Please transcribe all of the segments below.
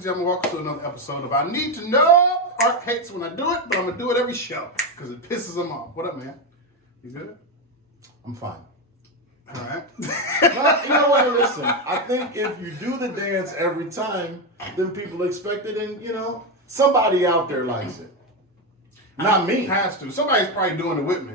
and gentlemen, welcome to another episode of I Need to Know. Art hates when I do it, but I'm going to do it every show because it pisses him off. What up, man? You good? I'm fine. All right. You know what? Listen, I think if you do the dance every time, then people expect it, and somebody out there likes it. Not me. Has to. Somebody's probably doing it with me.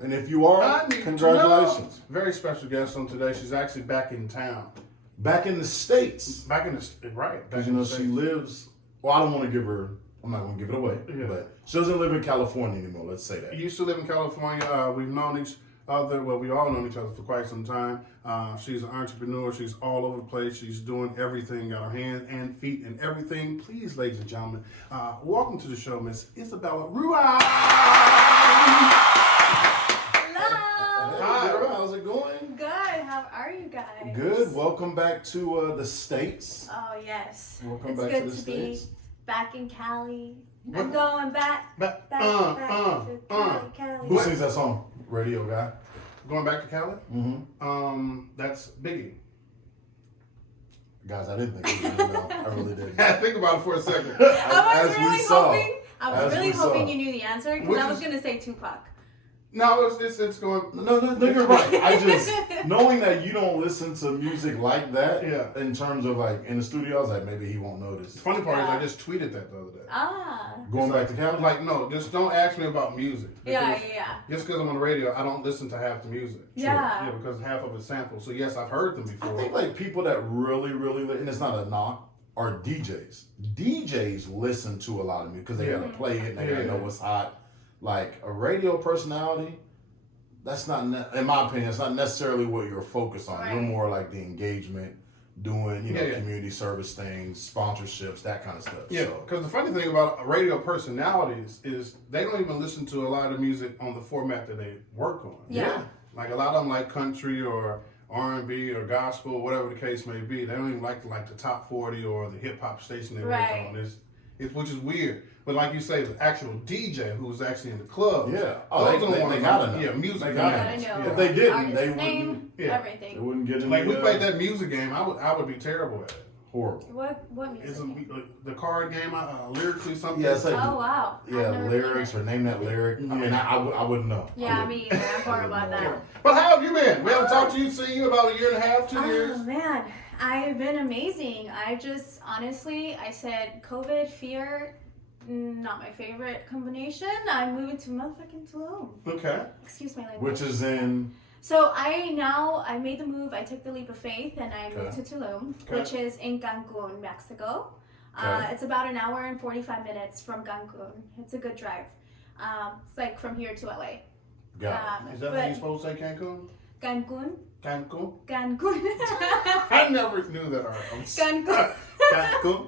And if you are, congratulations. Very special guest on today. She's actually back in town. Back in the States. Back in the right. Because she lives. Well, I don't want to give her. I'm not going to give it away. Yeah. But she doesn't live in California anymore. Let's say that. You used to live in California. We've known each other. Well, we've all known each other for quite some time. She's an entrepreneur. She's all over the place. She's doing everything. Got her hands and feet and everything. Please, ladies and gentlemen, welcome to the show, Miss Isabel Rua. Hi, how's it going? Good. How are you guys? Good. Welcome back to the States. Oh yes. Welcome it's back good to the States. Be back in Cali. I'm going back to Cali. Who sings that song? Radio guy. Going back to Cali? Mm-hmm. That's Biggie. Guys, I didn't think it was no, I really didn't. Think about it for a second. I was really hoping you knew the answer because I was going to say Tupac. No, it's going. No, you're right. I just knowing that you don't listen to music like that. Yeah. In terms of like in the studio, I was like, maybe he won't notice. The funny part is I just tweeted that the other day. Going back to Cali? Like, no, just don't ask me about music. Yeah. Just because I'm on the radio, I don't listen to half the music. Yeah. Yeah, because half of it's samples. So yes, I've heard them before. I think like people that really, and it's not a knock, are DJs. DJs listen to a lot of music because they gotta play it and they gotta know what's hot. Like a radio personality, that's not, in my opinion, it's not necessarily what you're focused on. Right. You're more like the engagement, doing, community service things, sponsorships, that kind of stuff. Yeah, because the funny thing about radio personalities is they don't even listen to a lot of music on the format that they work on. Yeah. Like a lot of them like country or R&B or gospel, whatever the case may be. They don't even like the top 40 or the hip hop station they work on. Which is weird. But like you say, the actual DJ who's actually in the club. Yeah. Oh, they gotta know. Yeah, music. They gotta know. Yeah. If they didn't, they name, wouldn't. Everything. They wouldn't get in. Like we played that music game, I would be terrible at it. Horrible. What music? It's the card game, lyrically something. Yeah, it's like oh wow. Yeah, lyrics or name that lyric. I mean, I wouldn't know. Yeah, me either. I'm horrible at that. But how have you been? We haven't talked to you, seen you about a year and a half, 2 years. Oh man, I've been amazing. I just honestly, I said COVID, fear, not my favorite combination. I'm moving to motherfucking Tulum. Okay. Excuse my language. Which is in. So I made the move. I took the leap of faith and I moved to Tulum, which is in Cancun, Mexico. It's about an hour and 45 minutes from Cancun. It's a good drive. It's like from here to LA. Got it. Is that how you're supposed to say Cancun? Cancun. Cancun? Cancun. I never knew that. All right. Cancun. Cancun.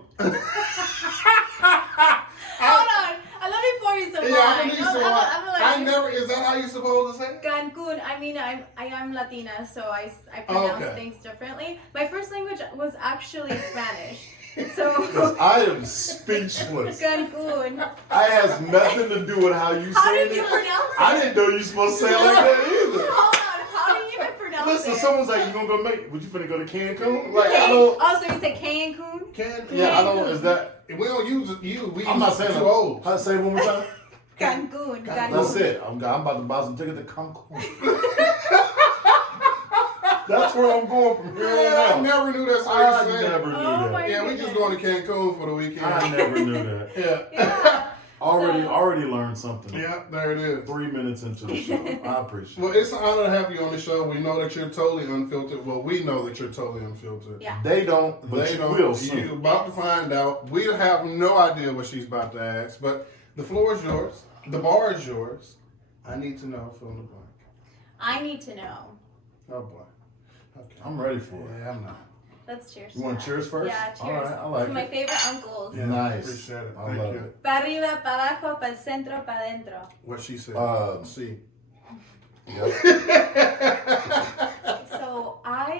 Hold on. I love it for you so much. Yeah, I believe so. I like, never. Is that how you're supposed to say it? Cancun. I mean, I am Latina, so I pronounce things differently. My first language was actually Spanish. So I am speechless. Cancun. I has nothing to do with how you say it. How did you pronounce it? I didn't know you were supposed to say it like that either. Hold on. How do you even pronounce it? Listen, someone's like, you gonna go make? Would you finna go to Cancun? Like I don't. Oh, so you say Cancun? Yeah, I don't. Is that? We don't use you. I'm not saying too old. How to say it one more time? Cancun. That's it. I'm about to buy some tickets to Cancun. That's where I'm going from here on out. I never knew that's how you say it. Never knew that. Yeah, we just going to Cancun for the weekend. I never knew that. Yeah. Already learned something. Yeah, there it is. 3 minutes into the show. I appreciate it. Well, it's an honor to have you on the show. We know that you're totally unfiltered. Well, we know that you're totally unfiltered. Yeah. They don't, but They you don't. will soon. You're about to find out. We have no idea what she's about to ask, but the floor is yours. The bar is yours. I need to know, fill in the blank. I need to know. Oh, boy. Okay. I'm ready for it. Yeah, I'm not. Let's cheers. You want cheers first? Yeah, cheers. All right, I like to it. my favorite uncles. Yeah, Nice. Appreciate it. I Thank love you. it. Pa arriba, pa abajo, pa el centro, pa dentro. What she said. See. Yep. So I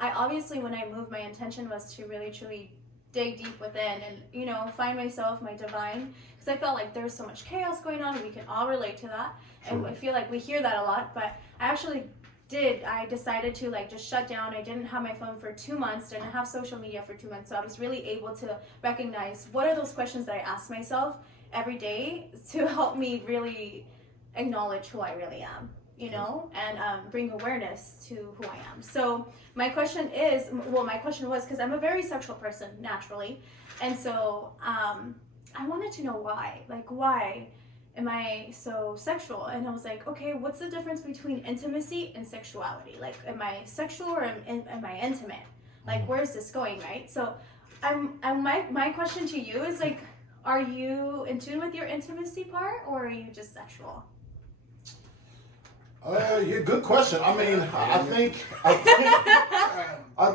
obviously when I moved, my intention was to really truly dig deep within and find myself, my divine, because I felt like there's so much chaos going on and we can all relate to that. And I feel like we hear that a lot, but I actually I decided to like just shut down. I didn't have my phone for 2 months, didn't have social media for 2 months. So I was really able to recognize what are those questions that I ask myself every day to help me really acknowledge who I really am, you know, and bring awareness to who I am. So my question was, because I'm a very sexual person naturally, and so I wanted to know why. Like, why am I so sexual? And I was like, okay, what's the difference between intimacy and sexuality? Like, am I sexual or am I intimate? Like, where is this going, right? So my question to you is like, are you in tune with your intimacy part, or are you just sexual? Yeah, good question. I mean, I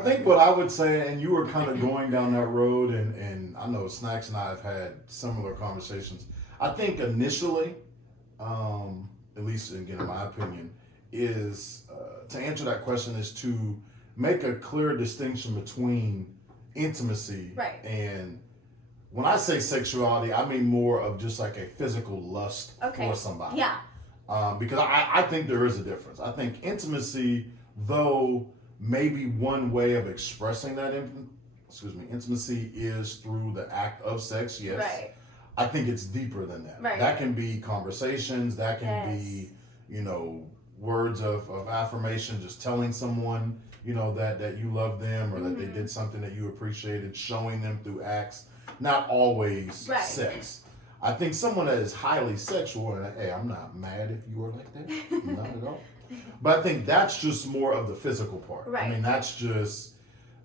think what I would say, and you were kind of going down that road, and I know Snacks and I have had similar conversations. I think initially, at least again in my opinion, is to answer that question is to make a clear distinction between intimacy and, when I say sexuality, I mean more of just like a physical lust for somebody. Yeah. Because I think there is a difference. I think intimacy, though maybe one way of expressing that intimacy is through the act of sex, yes. Right. I think it's deeper than that. Right. That can be conversations, that can be, words of affirmation, just telling someone, that you love them or that they did something that you appreciated, showing them through acts, not always sex. I think someone that is highly sexual, and hey, I'm not mad if you are like that, not at all. But I think that's just more of the physical part. Right. I mean, that's just,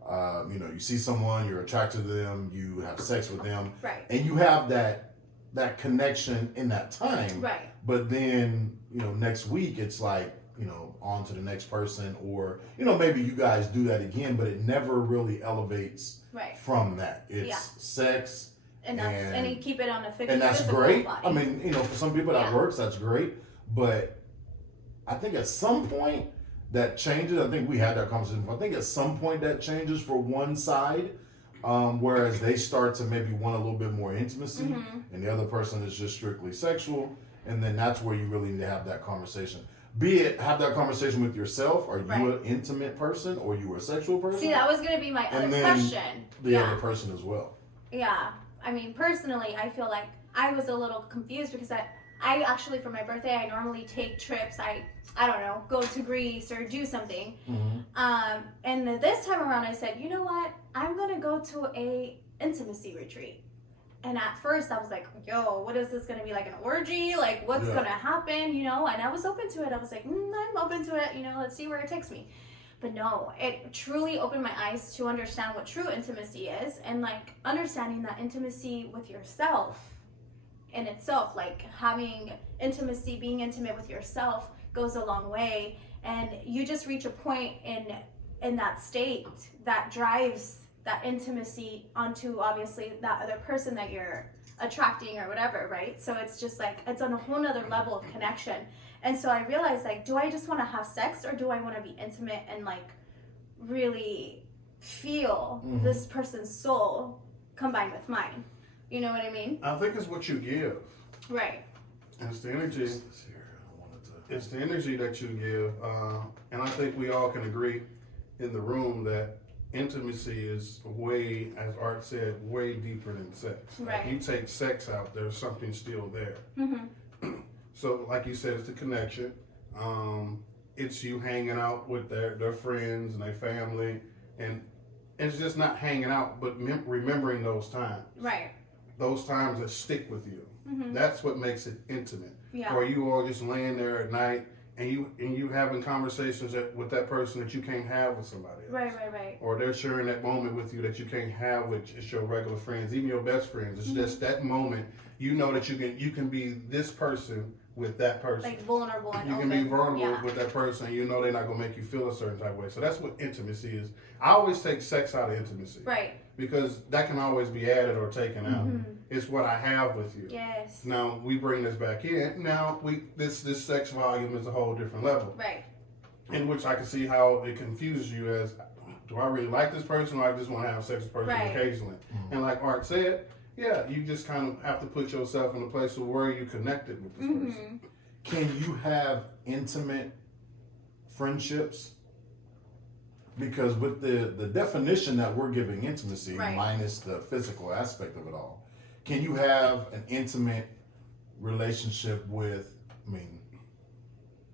you see someone, you're attracted to them, you have sex with them, and you have that connection in that time. Right. But then, next week it's like, on to the next person, or maybe you guys do that again, but it never really elevates from that. It's sex. And you keep it on a physical and that's physical great. body. I mean, for some people that works, that's great. But I think at some point that changes. I think we had that conversation. I think at some point that changes for one side, whereas they start to maybe want a little bit more intimacy, and the other person is just strictly sexual. And then that's where you really need to have that conversation. Be it have that conversation with yourself. Are you an intimate person, or you a sexual person? See, that was going to be my other question. The other person as well. Yeah. I mean, personally, I feel like I was a little confused because I actually, for my birthday, I normally take trips. I don't know, go to Greece or do something. And this time around, I said, you know what? I'm going to go to a intimacy retreat. And at first, I was like, yo, what is this going to be, like an orgy? Like, what's going to happen, And I was open to it. I was like, I'm open to it. Let's see where it takes me. But no, it truly opened my eyes to understand what true intimacy is, and like understanding that intimacy with yourself in itself, like having intimacy, being intimate with yourself goes a long way. And you just reach a point in that state that drives that intimacy onto obviously that other person that you're attracting or whatever, right? So it's just like, it's on a whole nother level of connection. And so I realized, like, do I just want to have sex, or do I want to be intimate and like really feel this person's soul combined with mine? You know what I mean? I think it's what you give. Right. And it's the energy. It's the energy that you give. And I think we all can agree in the room that intimacy is way, as Art said, way deeper than sex. Right. Like, you take sex out, there's something still there. So, like you said, it's the connection. It's you hanging out with their friends and their family, and it's just not hanging out, but remembering those times. Right. Those times that stick with you. That's what makes it intimate. Yeah. Or you all just laying there at night and you having conversations with that person that you can't have with somebody else. Right. Or they're sharing that moment with you that you can't have with just your regular friends, even your best friends. It's just that moment. You know that you can be this person with that person. Like vulnerable and you can be vulnerable with that person. You know they're not going to make you feel a certain type of way. So that's what intimacy is. I always take sex out of intimacy. Right. Because that can always be added or taken out. It's what I have with you. Yes. Now we bring this back in. Now this sex volume is a whole different level. Right. In which I can see how it confuses you as, do I really like this person, or I just want to have sex with this person occasionally? And like Art said, yeah, you just kind of have to put yourself in a place of where you connected with this person. Can you have intimate friendships? Because with the definition that we're giving intimacy, Right. minus the physical aspect of it all, can you have an intimate relationship with, I mean,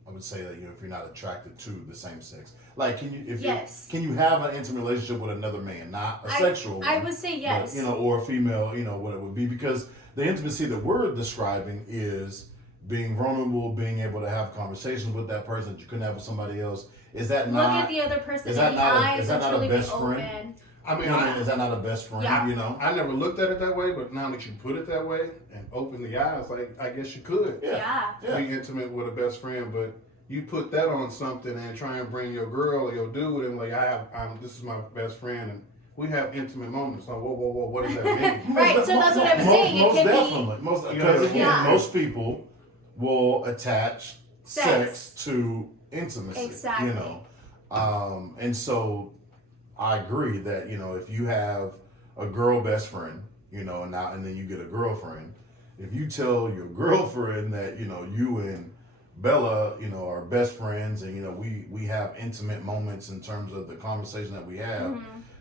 I would say that, you know, if you're not attracted to the same sex, like, can you, Yes. can you have an intimate relationship with another man, not a sexual one? I would say yes. But, you know, or a female, you know, what it would be, because the intimacy that we're describing is being vulnerable, being able to have conversations with that person that you couldn't have with somebody else. Is that Look not? at the other person is in that the not a- eyes is that and not a truly be best friend? open. I mean, You know what I mean? Is that not a best friend? Yeah. You know? I never looked at it that way, but now that you put it that way and open the eyes, like, I guess you could Yeah. be intimate with a best friend, but you put that on something and try and bring your girl or your dude and like, this is my best friend and we have intimate moments. Like, whoa, what does that mean? Right, so that's what I'm saying. It Most can be definitely. Because again, Yeah. most people will attach Sex. sex to intimacy. Exactly. You know, and so I agree that, you know, if you have a girl best friend, you know, and then you get a girlfriend, if you tell your girlfriend that, you know, you and Bella, you know, are best friends and, you know, we have intimate moments in terms of the conversation that we have,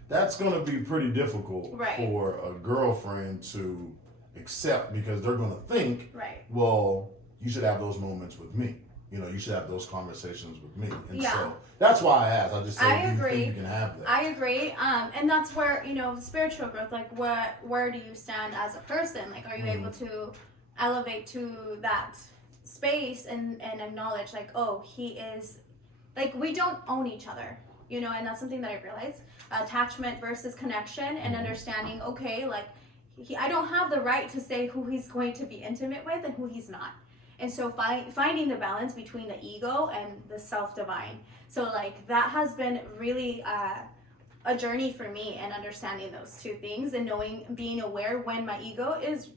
that's going to be pretty difficult Right. for a girlfriend to accept, because they're going to think, Right. well, you should have those moments with me. You know, you should have those conversations with me. And Yeah. so that's why I asked. I just said, I do you agree. think you can have that? I agree. And that's where, you know, spiritual growth, like where do you stand as a person? Like, are you able to elevate to that space and acknowledge, like, oh, he is, like, we don't own each other, you know, and that's something that I realized. Attachment versus connection and understanding, okay, like, I don't have the right to say who he's going to be intimate with and who he's not. And so finding the balance between the ego and the self-divine. So, like, that has been really a journey for me, and understanding those two things and being aware when my ego is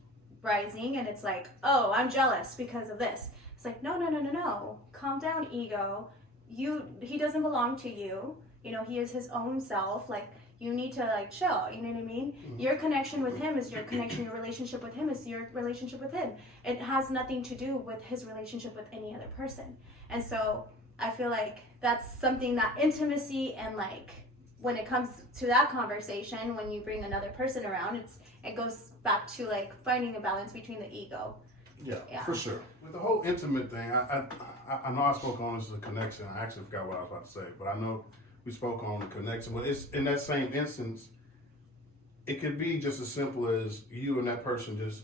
rising and it's like, oh, I'm jealous because of this. It's like, no. Calm down, ego. He doesn't belong to you. You know, he is his own self. Like, you need to, like, chill. You know what I mean? Your connection with him is your connection. Your relationship with him is your relationship with him. It has nothing to do with his relationship with any other person. And so I feel like that's something, that intimacy, and, like, when it comes to that conversation, when you bring another person around, it goes back to, like, finding a balance between the ego. Yeah, for sure. With the whole intimate thing, I know I spoke on this as a connection. I actually forgot what I was about to say, but I know we spoke on the connection. But it's in that same instance, it could be just as simple as you and that person just,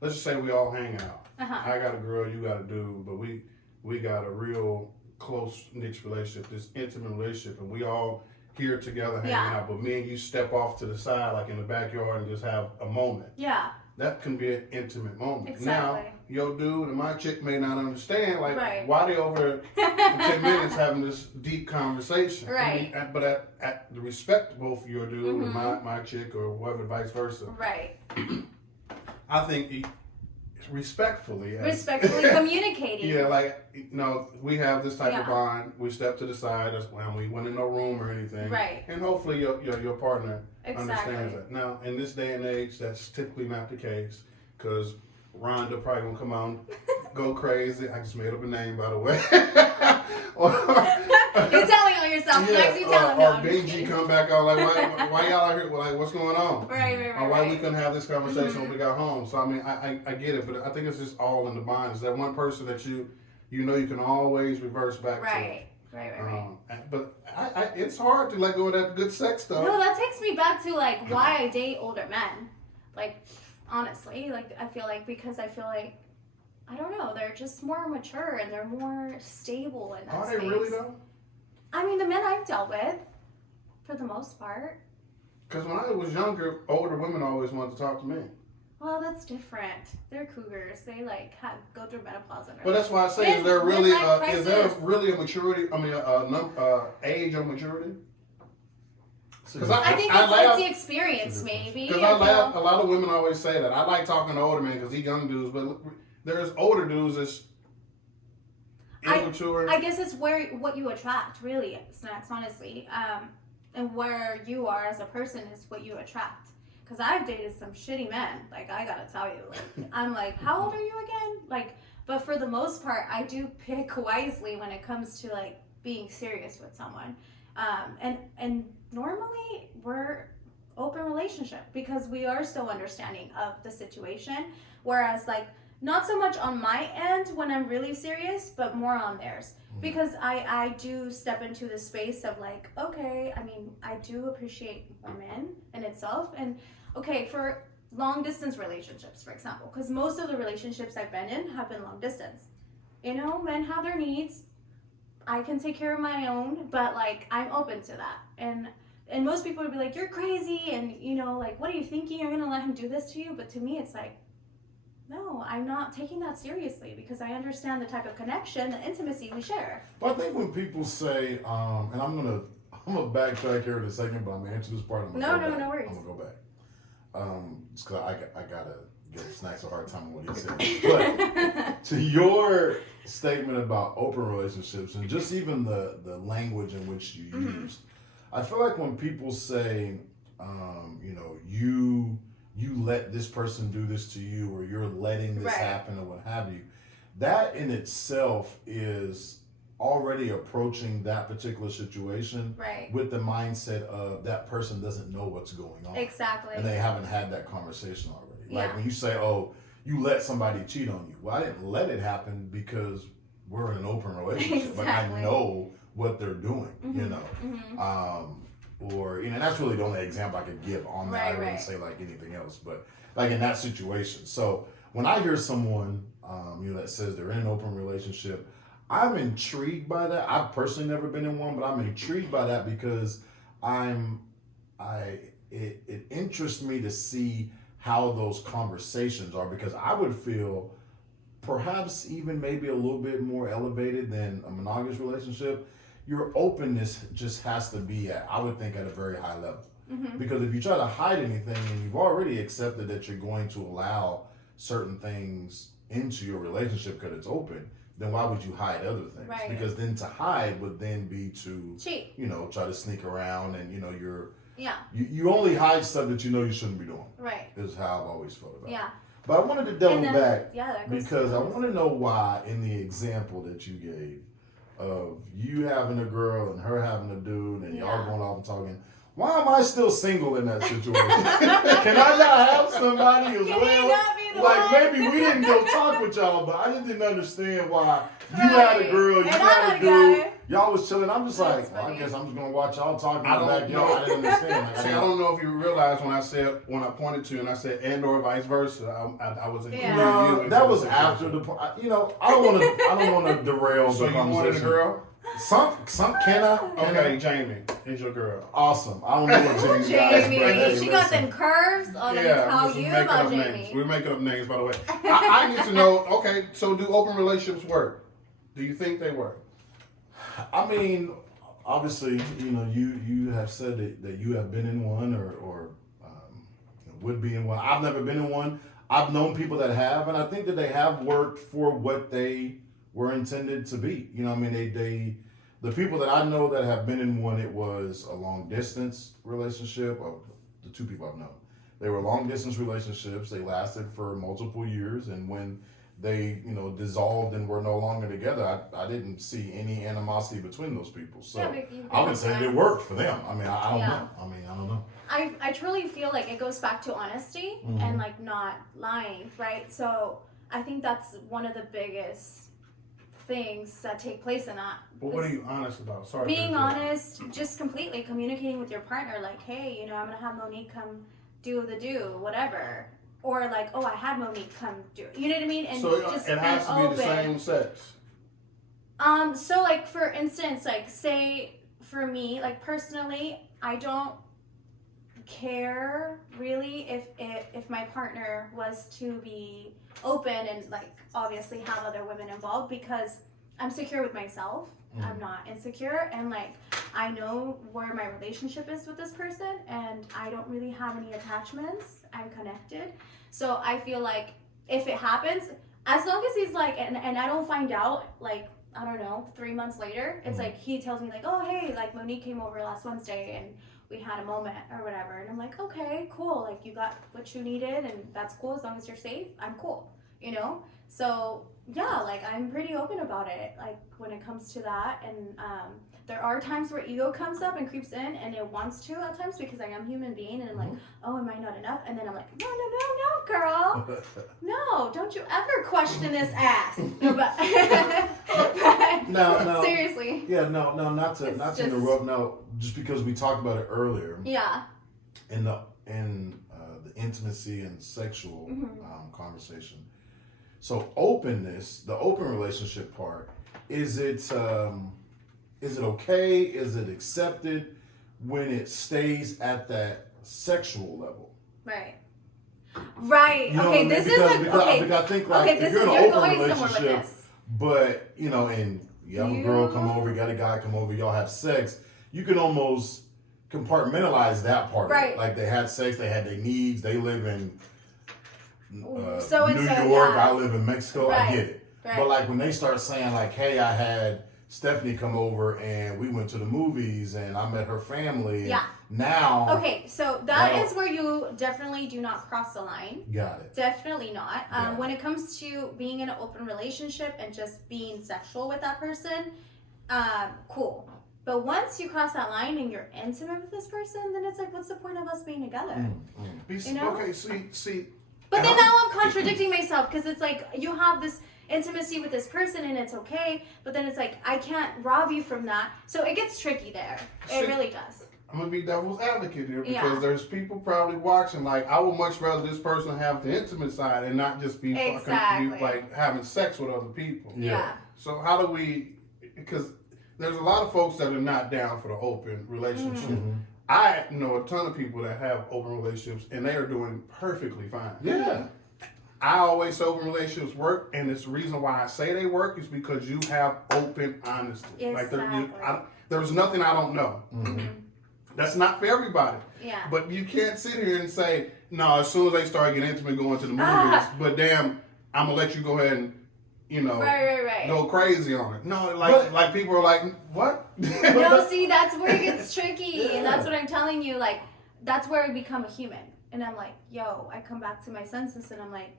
let's just say we all hang out. I got a girl, you got a dude, but we got a real close knit relationship, this intimate relationship, and we all here together hanging out. But me and you step off to the side, like in the backyard, and just have a moment. Yeah. That can be an intimate moment. Exactly. Now, your dude and my chick may not understand, like, Right. why they over for 10 minutes having this deep conversation. Right. I mean, but at the respect of both your dude and my chick, or whatever, vice versa. Right. I think respectfully Communicating. yeah, like, you know, we have this type of bond. We step to the side when we went in no room or anything. Right. And hopefully your partner Exactly. understands that. Now, in this day and age, that's typically not the case, because Rhonda probably gonna come out and go crazy. I just made up a name, by the way. You're telling on yourself. Flex, you telling or on. Benji come back out like, why y'all out here? Like, what's going on? Right. Or why we couldn't have this conversation when we got home? So I mean, I get it, but I think it's just all in the mind. Is that one person that you know you can always reverse back to? Right. But it's hard to let go of that good sex stuff. No, that takes me back to, like, why I date older men. Like, honestly, like, I feel like, because I feel like, I don't know, they're just more mature and they're more stable in that Are space. they really though? I mean, the men I've dealt with, for the most part. Because when I was younger, older women always wanted to talk to me. Well, that's different. They're cougars. They, like, go through menopause. And But that's why I say, is there really a maturity? I mean, age of maturity? Because I think it's the experience, maybe. Because a lot of women always say that. I like talking to older men because he young dudes, but there's older dudes that's immature. I guess it's what you attract, really, Snacks, honestly. And where you are as a person is what you attract. Because I've dated some shitty men, like, I gotta tell you. Like, I'm like, how old are you again? Like, but for the most part, I do pick wisely when it comes to, like, being serious with someone. And normally we're open relationship because we are so understanding of the situation. Whereas like not so much on my end when I'm really serious, but more on theirs. Because I do step into the space of like, okay, I mean, I do appreciate women in itself. And okay, for long distance relationships, for example, because most of the relationships I've been in have been long distance. You know, men have their needs. I can take care of my own, but like I'm open to that. And most people would be like, you're crazy, and you know, like, what are you thinking? You're gonna let him do this to you? But to me, it's like, no, I'm not taking that seriously because I understand the type of connection, the intimacy we share. But I think when people say, and I'm gonna backtrack here in a second, but I'm gonna answer this part. No worries. I'm gonna go back. Just cause I gotta give Snacks a hard time on what he said. But to your statement about open relationships and just even the language in which you used, I feel like when people say, you know, you let this person do this to you, or you're letting this happen, or what have you, that in itself is already approaching that particular situation with the mindset of that person doesn't know what's going on. Exactly. And they haven't had that conversation already. Like when you say, oh, you let somebody cheat on you. Well, I didn't let it happen because we're in an open relationship. Exactly. Like I know what they're doing, you know. Or, you know, that's really the only example I could give on that. I wouldn't say like anything else, but like in that situation. So when I hear someone, you know, that says they're in an open relationship, I'm intrigued by that. I've personally never been in one, but I'm intrigued by that because it interests me to see how those conversations are, because I would feel perhaps even maybe a little bit more elevated than a monogamous relationship. Your openness just has to be I would think, at a very high level. Because if you try to hide anything and you've already accepted that you're going to allow certain things into your relationship because it's open, then why would you hide other things? Because then to hide would then be to cheat. You know, try to sneak around, and you know you only hide stuff that you know you shouldn't be doing. Right. Is how I've always felt about it. But I wanted to double back because I want to know why in the example that you gave of you having a girl and her having a dude and y'all going off and talking, why am I still single in that situation? Can I not have somebody as well? Like maybe we didn't go talk with y'all, but I just didn't understand why you had a girl, you had a dude, y'all was chilling. I'm just like, well, I guess I'm just gonna watch y'all talking in the backyard. I didn't understand. See, I don't know if you realized when I pointed to you and I said and or vice versa, I was including you. No, that was after the. You know, I don't want to derail the conversation. So you wanted a girl? Some can I? Okay, Jamie is your girl. Awesome. I don't know what Jamie. She got them curves. Oh, let me tell you about Jamie. We're making up names, by the way. I need to know. Okay, so do open relationships work? Do you think they work? I mean, obviously, you know, you have said that you have been in one or would be in one. I've never been in one. I've known people that have, and I think that they have worked for what they were intended to be. You know, I mean, the people that I know that have been in one, it was a long distance relationship. Of the two people I've known, they were long distance relationships. They lasted for multiple years, and when they, you know, dissolved and were no longer together, I didn't see any animosity between those people. So I would say it worked for them. I mean, I don't know. I don't know. I truly feel like it goes back to honesty and like not lying, right? So I think that's one of the biggest things that take place in that. But what are you honest about? Sorry. Being honest, just completely communicating with your partner, like, hey, you know, I'm gonna have Monique come do whatever. Or like, oh, I had Monique come do it. You know what I mean? And so just it has to be open. the same sex. So like for instance, like say for me, like personally, I don't care really if my partner was to be open and like obviously have other women involved, because I'm secure with myself. I'm not insecure, and like I know where my relationship is with this person, and I don't really have any attachments. I'm connected, so I feel like if it happens, as long as he's like, and I don't find out like, I don't know, 3 months later, it's like he tells me like, oh hey, like Monique came over last Wednesday and we had a moment or whatever, and I'm like, okay, cool, like you got what you needed, and that's cool. As long as you're safe, I'm cool, you know. So yeah, like I'm pretty open about it. Like when it comes to that, and there are times where ego comes up and creeps in, and it wants to at times because I am a human being, and I'm like, oh, am I not enough? And then I'm like, no, girl, no, don't you ever question this ass. No, but No, seriously. Yeah, no, not to interrupt. No, just because we talked about it earlier. Yeah. In the intimacy and sexual conversation. So openness, the open relationship part, is it okay? Is it accepted when it stays at that sexual level? Right. You know okay, what I mean? this Because is I think like if you're in an open relationship, but and you have a girl come over, you got a guy come over, y'all have sex, you can almost compartmentalize that part of it. Like they had sex, they had their needs, they live in New York, I live in Mexico, I get it. But like when they start saying like, hey, I had Stephanie come over and we went to the movies and I met her family. And now. Okay, so that is where you definitely do not cross the line. Got it. Definitely not. When it comes to being in an open relationship and just being sexual with that person, cool. But once you cross that line and you're intimate with this person, then it's like, what's the point of us being together? You know? Okay, see. But then now I'm contradicting myself because it's like you have this intimacy with this person and it's okay, but then it's like I can't rob you from that. So it gets tricky there. It really does. I'm gonna be devil's advocate here because there's people probably watching like I would much rather this person have the intimate side and not just be fucking, like having sex with other people. Yeah. So how do we? Because there's a lot of folks that are not down for the open relationship. I know a ton of people that have open relationships and they are doing perfectly fine. Yeah. I always say open relationships work, and it's the reason why I say they work is because you have open honesty. Exactly. Like there's nothing I don't know. That's not for everybody. Yeah. But you can't sit here and say, no, as soon as they start getting intimate, going to the movies, but damn, I'm gonna let you go ahead and go crazy on it. No, like people are like, what? No, see, that's where it gets tricky, and that's what I'm telling you. Like, that's where I become a human, and I'm like, yo, I come back to my senses, and I'm like,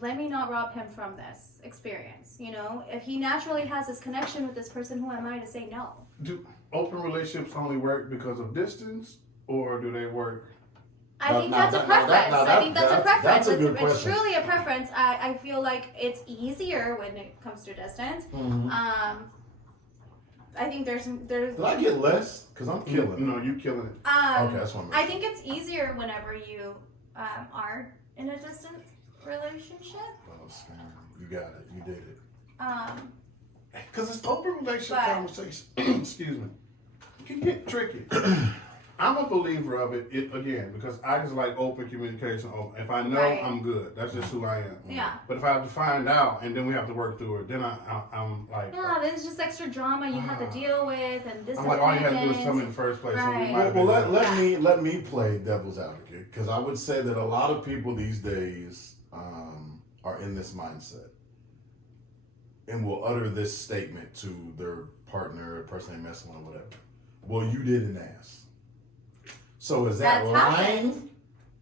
let me not rob him from this experience. You know, if he naturally has this connection with this person, who am I to say no? Do open relationships only work because of distance, or do they work? I think that's a preference. I think that's a preference. That's a good it's question. truly a preference. I feel like it's easier when it comes to distance. I think there's. Did I get less? Because I'm killing it. No, you killing it. Okay, that's what I think it's easier whenever you are in a distant relationship. Oh, you got it. You did it. Because it's open relationship conversation. Excuse me. It can get tricky. I'm a believer of it again because I just like open communication. If I know, I'm good. That's just who I am. Yeah. But if I have to find out and then we have to work through it, then I'm like. Yeah, there's just extra drama you have to deal with and this. I'm like, all you had to do is tell me in the first place. Right. So let me play devil's advocate because I would say that a lot of people these days are in this mindset and will utter this statement to their partner, person they messing with, or whatever. Well, you didn't ask. So is that lying?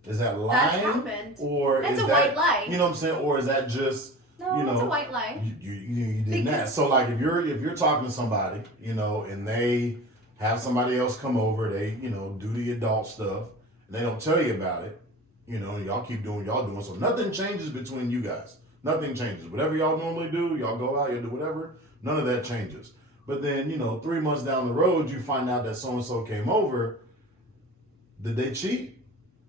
Is that lying? Or it's is a that, white lie. You know what I'm saying? Or is that just it's a white lie. You didn't ask. So like if you're talking to somebody, and they have somebody else come over, they do the adult stuff, and they don't tell you about it, y'all keep doing what y'all doing. So nothing changes between you guys. Nothing changes. Whatever y'all normally do, y'all go out, you do whatever. None of that changes. But then 3 months down the road, you find out that so and so came over. Did they cheat?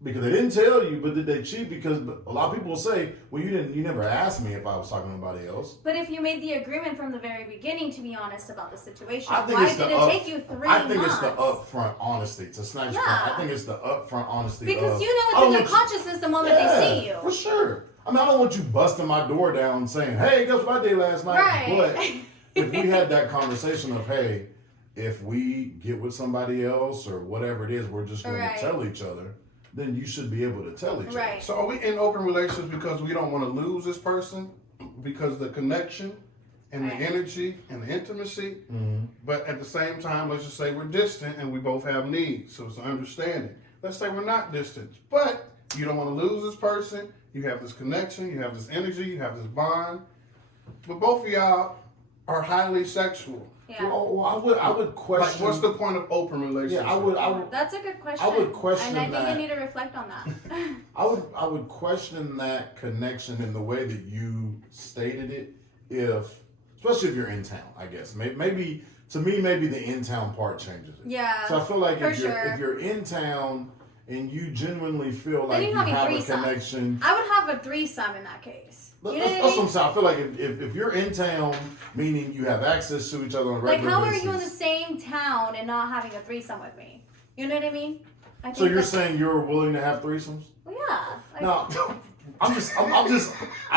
Because they didn't tell you, but did they cheat? Because a lot of people will say, well, you never asked me if I was talking to anybody else. But if you made the agreement from the very beginning to be honest about the situation, why did it take you 3 months? I think it's the upfront honesty. To snatch I think it's the upfront honesty. Because it's in their consciousness the moment they see you. For sure. I mean, I don't want you busting my door down and saying, hey, guess what I did last night? Right. But if we had that conversation of, hey, if we get with somebody else or whatever it is, we're just going to tell each other, then you should be able to tell each other. So are we in open relationships because we don't want to lose this person? Because the connection and the energy and the intimacy, but at the same time, let's just say we're distant and we both have needs, so it's an understanding. Let's say we're not distant, but you don't want to lose this person, you have this connection, you have this energy, you have this bond, But both of y'all are highly sexual. Yeah. Well, I would question. Like, what's the point of open relationship? Yeah, I would. That's a good question. I would question and I think that. you need to reflect on that. I would question that connection in the way that you stated it, especially if you're in town. I guess maybe to me maybe the in town part changes it. Yeah. So I feel like for if you're in town and you genuinely feel Then like you you have a have a threesome. connection. I would have a threesome in that case. You know That's what I what mean? I'm saying. I feel like if you're in town, meaning you have access to each other on a Like, regular how are basis. you in the same town and not having a threesome with me? You know what I mean? I think So you're that's- saying you're willing to have threesomes? Well, yeah. Like, No, I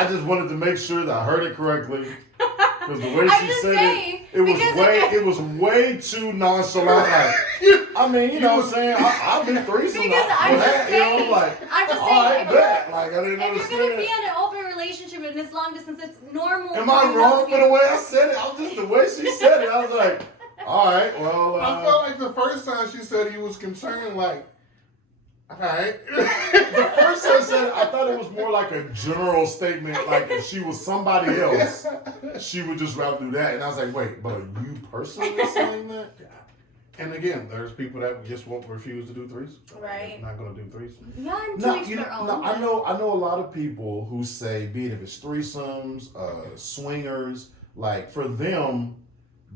just wanted to make sure that I heard it correctly. Because the way I'm she just said saying, it because was way too nonchalant. Like, I mean, you know what I'm saying? I've been threesome. Because I'm just saying, like, I'm just all saying, right, bet. Like, I didn't if you're understand. gonna be in an open relationship and it's long distance, it's normal. Am for I you not wrong to be- for the way I said it? I'm just the way she said it. I was like, all right, well. I felt like the first time she said he was concerned, like, all right. The first time I said it, I thought it was more like a general statement. Like if she was somebody else, she would just rather do that. And I was like, wait, but are you personally saying that? And again, there's people that just won't refuse to do threesomes. Right. They're not going to do threesomes. Yeah, I'm No, to each their own. I know a lot of people who say, be it if it's threesomes, swingers, like for them,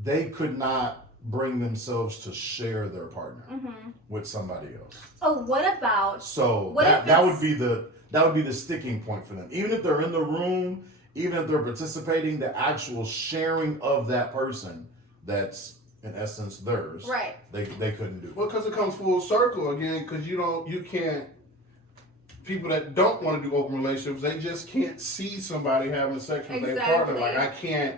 they could not bring themselves to share their partner with somebody else. Oh, what about? So What if that it's- would be the sticking point for them. Even if they're in the room, even if they're participating, the actual sharing of that person that's in essence theirs. Right. They couldn't do. Well, because it comes full circle again, because you can't. People that don't want to do open relationships, they just can't see somebody having sex with their partner. Like I can't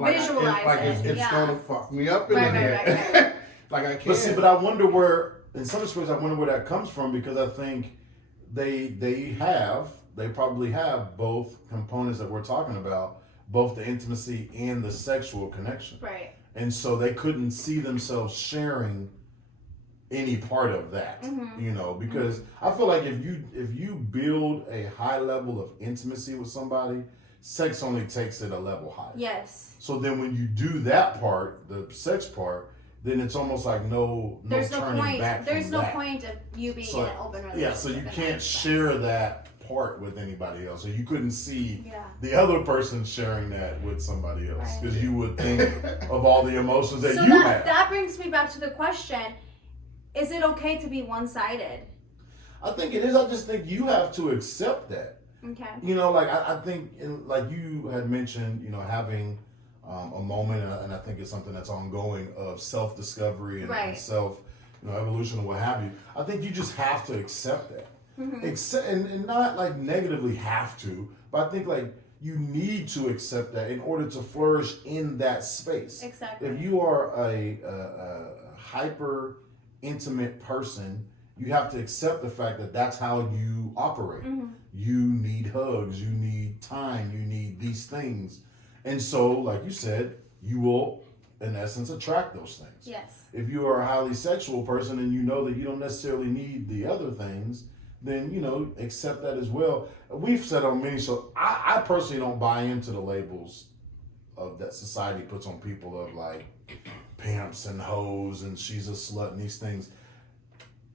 Visualize it, it's yeah. gonna fuck me up in Right, the right, head. right. Like I can't. But see, but I wonder where, in some respects, I wonder where that comes from because I think they probably have both components that we're talking about, both the intimacy and the sexual connection. Right. And so they couldn't see themselves sharing any part of that, you know, because I feel like if you build a high level of intimacy with somebody, sex only takes it a level higher. Yes. So then when you do that part, the sex part, then it's almost like no There's no turning point. back There's from no that. point of you being So, in an open relationship. yeah, so you in that can't sense. share that part with anybody else. So you couldn't see Yeah. the other person sharing that with somebody else Right. because you would think of all the emotions that So you have. that brings me back to the question: is it okay to be one-sided? I think it is. I just think you have to accept that. Okay. You know, like I think, like you had mentioned, you know, having a moment, and I think it's something that's ongoing of self-discovery and, Right. and self, you know, evolution and what have you. I think you just have to accept that, and not like negatively have to, but I think like you need to accept that in order to flourish in that space. Exactly. If you are a hyper intimate person, you have to accept the fact that that's how you operate. You need hugs, you need time, you need these things. And so, like you said, you will, in essence, attract those things. Yes. If you are a highly sexual person and you know that you don't necessarily need the other things, then, you know, accept that as well. We've said on many, so I personally don't buy into the labels of that society puts on people of like pimps and hoes and she's a slut and these things.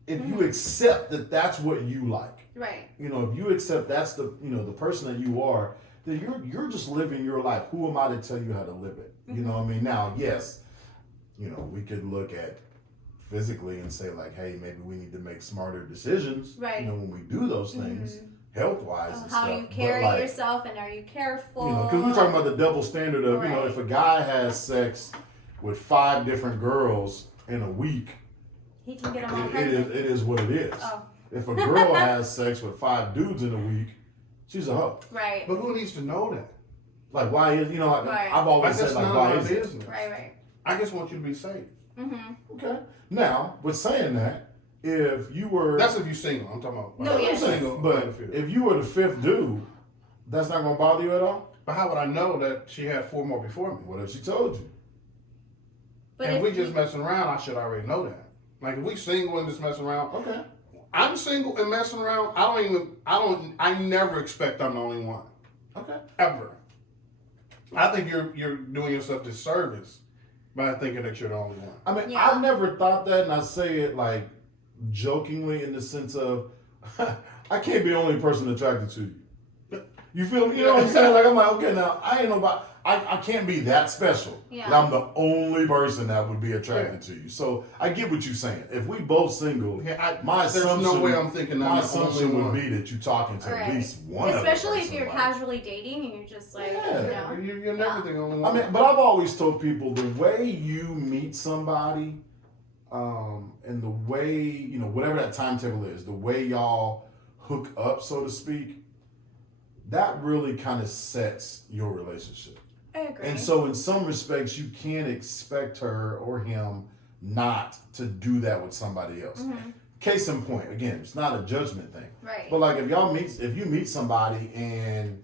If you accept that that's what you like, Right. you know, if you accept that's the, you know, the person that you are, then you're just living your life. Who am I to tell you how to live it? You know what I mean? Now, yes, you know, we could look at physically and say like, hey, maybe we need to make smarter decisions. Right. You know, when we do those things, health-wise and How stuff. you But, carry like, yourself and are you careful? you know, because we're talking about the double standard of, you know, Right. if a guy has sex with 5 different girls in a week, He can get them all it pregnant. is what it is. Oh. If a girl has sex with 5 dudes in a week, she's a hoe. Right. But who needs to know that? Like, why is, you know, like, Right. I've always That's said, like, none why of is my it? business. Right. I just want you to be safe. Okay. Now, with saying that, if you were... That's if you're single. I'm talking about. No, I'm yes. single. But if you were the 5th dude, that's not going to bother you at all? But how would I know that she had 4 more before me? What if she told you? But And if we you- just messing around, I should already know that. Like if we single and just messing around, Okay. I'm single and messing around. I never expect I'm the only one. Okay. Ever. I think you're doing yourself disservice by thinking that you're the only one. I mean, Yeah. I've never thought that, and I say it like jokingly in the sense of, I can't be the only person attracted to you. You feel me? You know what I'm saying? Like, I'm like, okay, now, I ain't nobody, I can't be that special. Yeah. And I'm the only person that would be attracted to you. So, I get what you're saying. If we both single, my There's assumption, no way I'm thinking my I'm the assumption only would one. be that you're talking to Right. at least one Especially other if you're person, casually dating and you're just like, Yeah. You're never the only one. I mean, but I've always told people the way you meet somebody, and the way, you know, whatever that timetable is, the way y'all hook up, so to speak, that really kind of sets your relationship. I agree. And so, in some respects, you can't expect her or him not to do that with somebody else. Mm-hmm. Case in point, again, it's not a judgment thing. Right. But like, if you meet somebody and,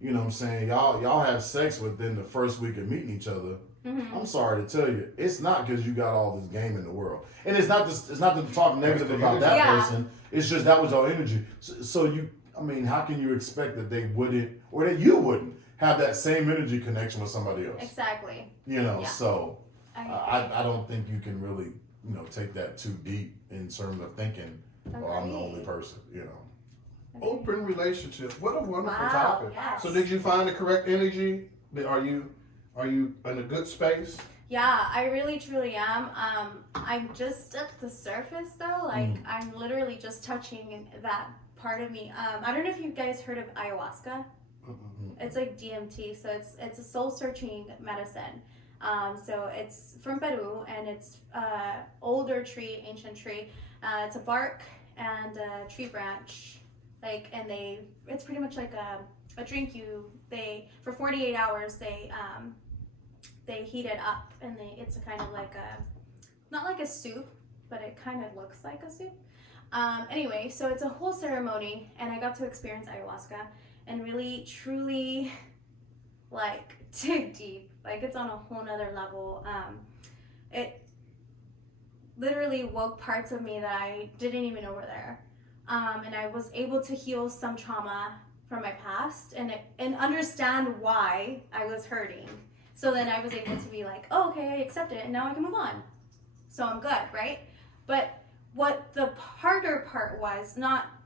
you know what I'm saying, y'all have sex within the first week of meeting each other, Mm-hmm. I'm sorry to tell you, it's not because you got all this game in the world, and it's not to talk negative about that Yeah. person. It's just that was your energy. So you, I mean, how can you expect that they wouldn't, or that you wouldn't have that same energy connection with somebody else? Exactly. You know, Yeah. so I I don't think you can really, you know, take that too deep in terms of thinking, well, I'm the only person. You know. Open relationship. What a wonderful Wow, topic. yes. So did you find the correct energy? Are you in a good space? Yeah, I really truly am. I'm just at the surface though. Like I'm literally just touching that part of me. I don't know if you guys heard of ayahuasca. It's like DMT, so it's a soul searching medicine. So it's from Peru and it's older tree, ancient tree. It's a bark and a tree branch, and it's pretty much like a drink. For 48 hours they heat it up and it's a kind of like not like a soup, but it kind of looks like a soup. Anyway, so it's a whole ceremony and I got to experience ayahuasca and really truly dig deep. Like it's on a whole nother level. It literally woke parts of me that I didn't even know were there. And I was able to heal some trauma from my past and understand why I was hurting. So then I was able to be like, oh, okay, I accept it and now I can move on. So I'm good, right? But what the harder part was,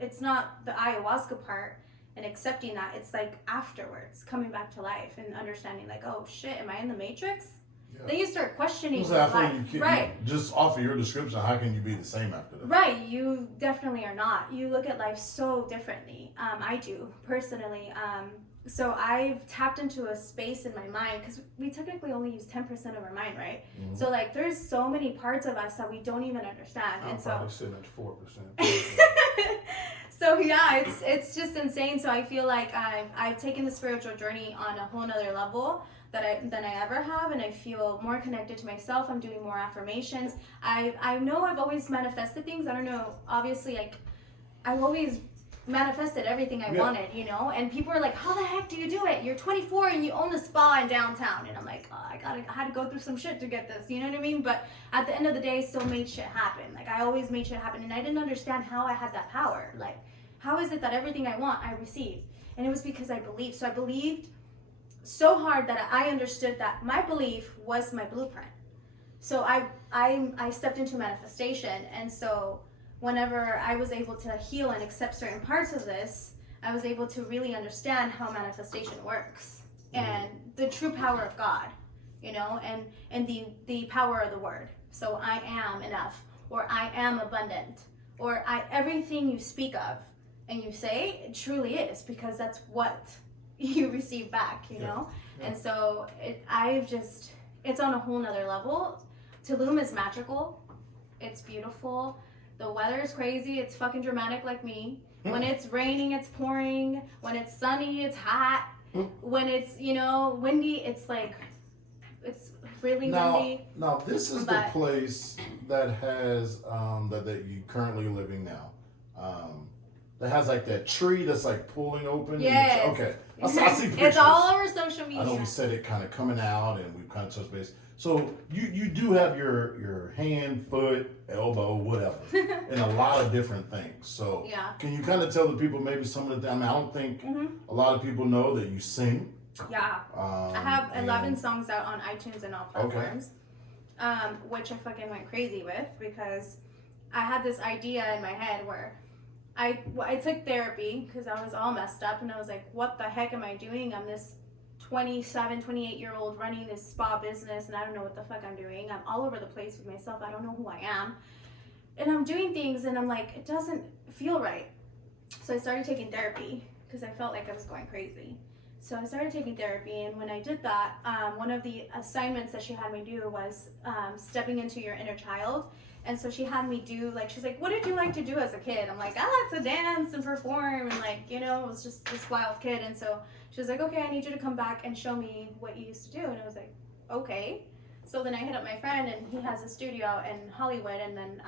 it's not the ayahuasca part and accepting that, it's like afterwards, coming back to life and understanding like, oh shit, am I in the Matrix? Yeah. Then you start questioning So your I feel life. you can't, Right. just off of your description, how can you be the same after that? Right, you definitely are not. You look at life so differently. I do, personally. So I've tapped into a space in my mind because we technically only use 10% of our mind, right? Mhm. So there's so many parts of us that we don't even understand. I'm And so probably sitting at 4%. so yeah, it's just insane. So I feel like I've taken the spiritual journey on a whole nother level than I ever have, and I feel more connected to myself. I'm doing more affirmations. I know I've always manifested things. I don't know, obviously, I've always manifested everything I wanted, and people are like, how the heck do you do it? You're 24 and you own a spa in downtown. And I'm like, oh, I had to go through some shit to get this, you know what I mean? But at the end of the day, still made shit happen. I always made shit happen, and I didn't understand how I had that power. How is it that everything I want I receive? And it was because I believed. So I believed so hard that I understood that my belief was my blueprint. So I stepped into manifestation, and so whenever I was able to heal and accept certain parts of this, I was able to really understand how manifestation works and the true power of God, and the power of the word. So I am enough, or I am abundant, or everything you speak of and you say, it truly is, because that's what you receive back, know? Yeah. And so it's on a whole nother level. Tulum is magical. It's beautiful. The weather is crazy. It's fucking dramatic like me. When it's raining, it's pouring. When it's sunny, it's hot. When it's, windy, it's it's really windy. Now, this is the place that has, that you currently living now. That has that tree that's pulling open. Yes. Okay. I see pictures. It's all over social media. I know we said it kind of coming out and we've kind of touched base. So you do have your hand, foot, elbow, whatever, in a lot of different things. So yeah. Can you kind of tell the people maybe some of the, I don't think a lot of people know that you sing. Yeah. I have 11 songs out on iTunes and all platforms, which I fucking went crazy with because I had this idea in my head where I took therapy because I was all messed up and I was like, what the heck am I doing? I'm this 27, 28-year-old running this spa business and I don't know what the fuck I'm doing. I'm all over the place with myself. I don't know who I am. And I'm doing things and I'm like, it doesn't feel right. So I started taking therapy because I felt like I was going crazy. So I started taking therapy, and when I did that, one of the assignments that she had me do was stepping into your inner child. And so she had me do, like, she's like, what did you like to do as a kid? I'm like, I like to dance and perform, and like, you know, I was just this wild kid. And so she was like, okay, I need you to come back and show me what you used to do. And I was like, okay. So then I hit up my friend, and he has a studio out in Hollywood, and then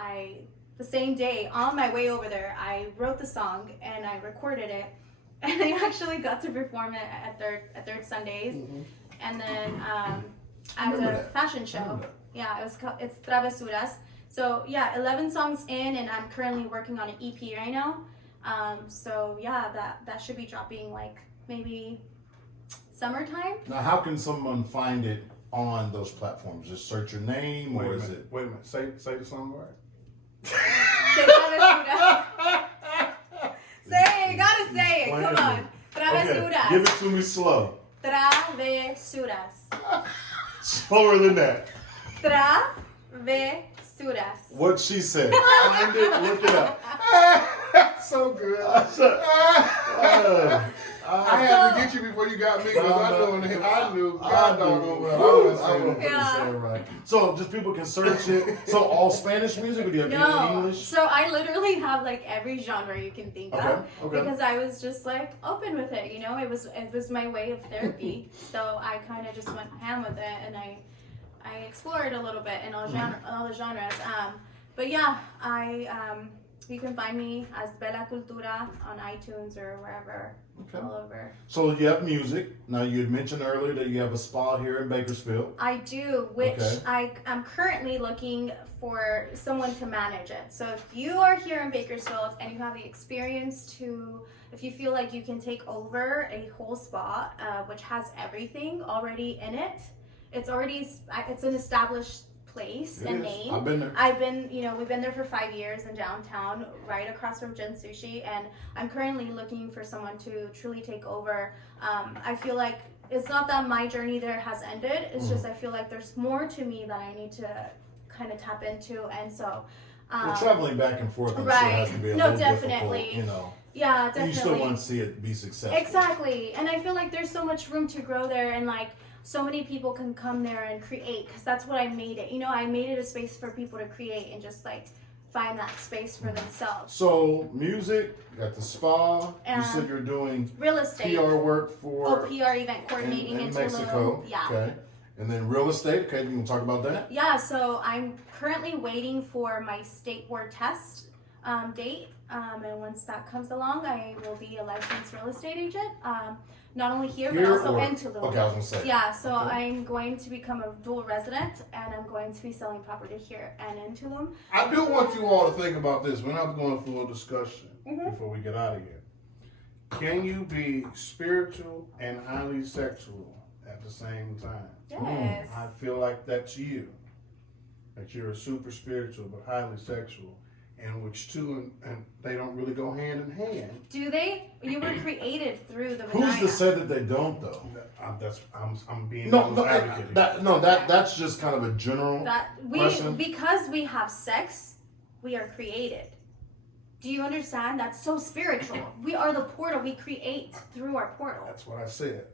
the same day, on my way over there, I wrote the song, and I recorded it. And I actually got to perform it at Third Sundays, and then at the fashion show. Yeah, it's Travesuras. So yeah, 11 songs in, and I'm currently working on an EP right now. So yeah, that should be dropping like maybe summertime. Now, how can someone find it on those platforms? Just search your name, or is it? Wait a minute. Say the song right. Say Travesuras. Say it, you gotta say it. Come on. Travesuras. Okay, give it to me slow. Travesuras. Slower than that. Travesuras. What she said. Find it, look it up. So good. I had to get you before you got me because I knew God doggone well I was saying it right. So just people can search it. So all Spanish music, or do you have any English? So I literally have like every genre you can think of because I was just like open with it, you know. It was my way of therapy. So I kind of just went ham with it, and I explored a little bit in all the genres. But yeah, you can find me as Bella Cultura on iTunes or wherever, all over. So you have music. Now, you had mentioned earlier that you have a spa here in Bakersfield. I do, which I'm currently looking for someone to manage it. So if you are here in Bakersfield and you have the experience if you feel like you can take over a whole spa, which has everything already in it, it's an established place and name. I've been there. We've been there for 5 years in downtown, right across from Jin Sushi, and I'm currently looking for someone to truly take over. I feel like it's not that my journey there has ended. It's just I feel like there's more to me that I need to kind of tap into, and so. Traveling back and forth, I'm sure has to be a little definitely. difficult, you know. Yeah, definitely. You still want to see it be successful. Exactly, and I feel like there's so much room to grow there, and like. So many people can come there and create, because that's what I made it. You know, I made it a space for people to create and just like find that space for themselves. So music, you got the spa. You said you're doing real estate PR work for PR event coordinating in Mexico. Yeah. Okay. And then real estate. Okay, you can talk about that. Yeah. So I'm currently waiting for my state board test date, and once that comes along, I will be a licensed real estate agent. Not only here but also in Tulum. Okay, I was gonna say. Yeah, so I'm going to become a dual resident, and I'm going to be selling property here and in Tulum. I do want you all to think about this. We're not going through a discussion before we get out of here. Can you be spiritual and highly sexual at the same time? Yes. I feel like that's you. That you're a super spiritual but highly sexual. And which two, and they don't really go hand in hand. Do they? You were created through the vagina. Who's to say that they don't, though? I'm being advocate. That's just kind of a general question. Because we have sex, we are created. Do you understand? That's so spiritual. We are the portal. We create through our portal. That's what I said.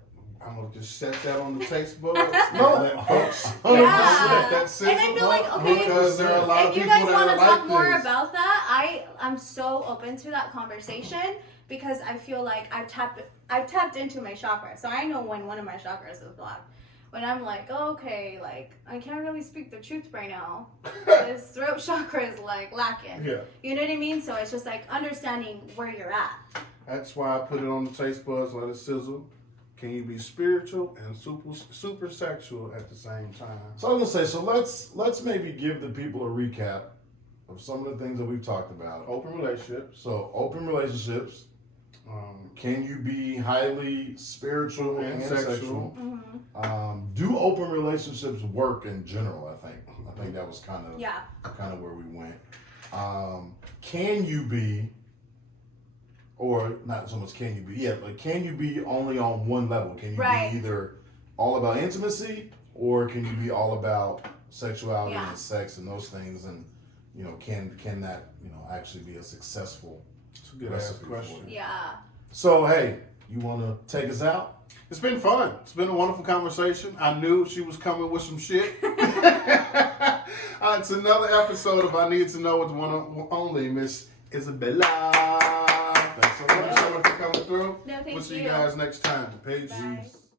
I'm gonna just set that on the taste buds. Folks. Yeah. And I feel like, okay, because there are a lot of if you people guys that want to are talk like more this. about that, I'm so open to that conversation because I feel like I've tapped into my chakra, so I know when one of my chakras is blocked. When I'm like, oh, okay, like I can't really speak the truth right now. This throat chakra is like lacking. Yeah. You know what I mean? So it's just like understanding where you're at. That's why I put it on the taste buds, let it sizzle. Can you be spiritual and super sexual at the same time? So I was gonna say, so let's maybe give the people a recap of some of the things that we've talked about. Open relationships. So open relationships. Can you be highly spiritual and sexual? Mm-hmm. Do open relationships work in general? I think that was kind of where we went. Can you be, or not so much can you be? Yeah, like can you be only on one level? Can you be either all about intimacy, or can you be all about sexuality and sex and those things? And can that actually be a successful? It's a good ass question. Yeah. So hey, you want to take us out? It's been fun. It's been a wonderful conversation. I knew she was coming with some shit. It's another episode of I Need to Know with the one and only Miss Isabella. Thanks so much for coming through. No, thank we'll see you. you guys next time. Peace. Bye.